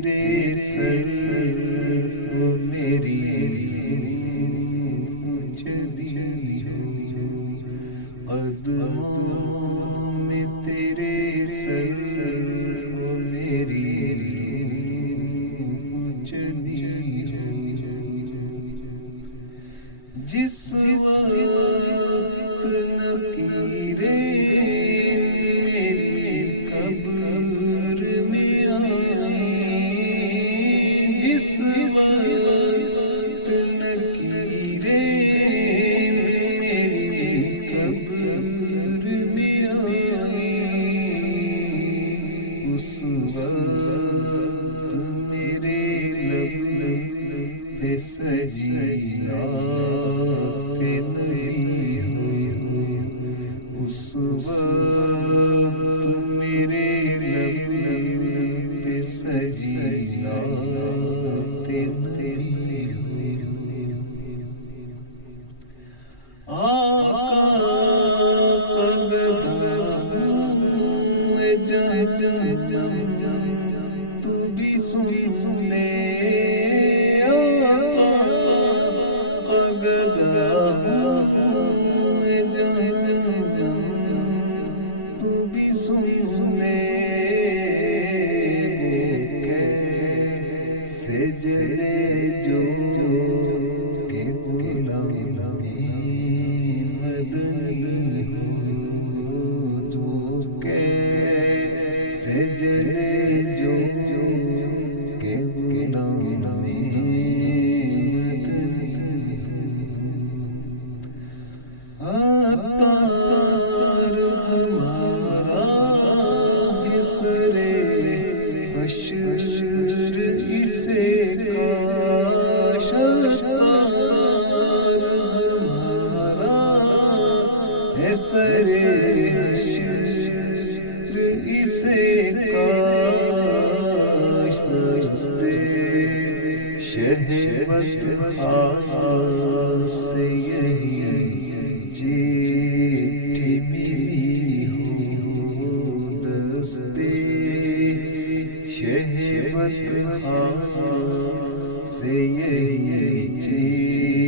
تیرے سر کو میری چلی قدموں میں تیرے سر کو میری چلی جس وقت نکیرے قبر میں آئی جس وقت نکیرے قبر میں آئی اس وقت میرے لب پہ سجیدہ اس وقت میرے لب پہ سجیدہ تو بھی سن لے تو بھی سن لے کیسے جلے جو کہ غلامی مدنی جو کیسے جلے جو کہ غلامی اسے کاش دستے شہوت سے یہی چیٹھی ملی ہو دستے شہوت سے یہی چیٹھی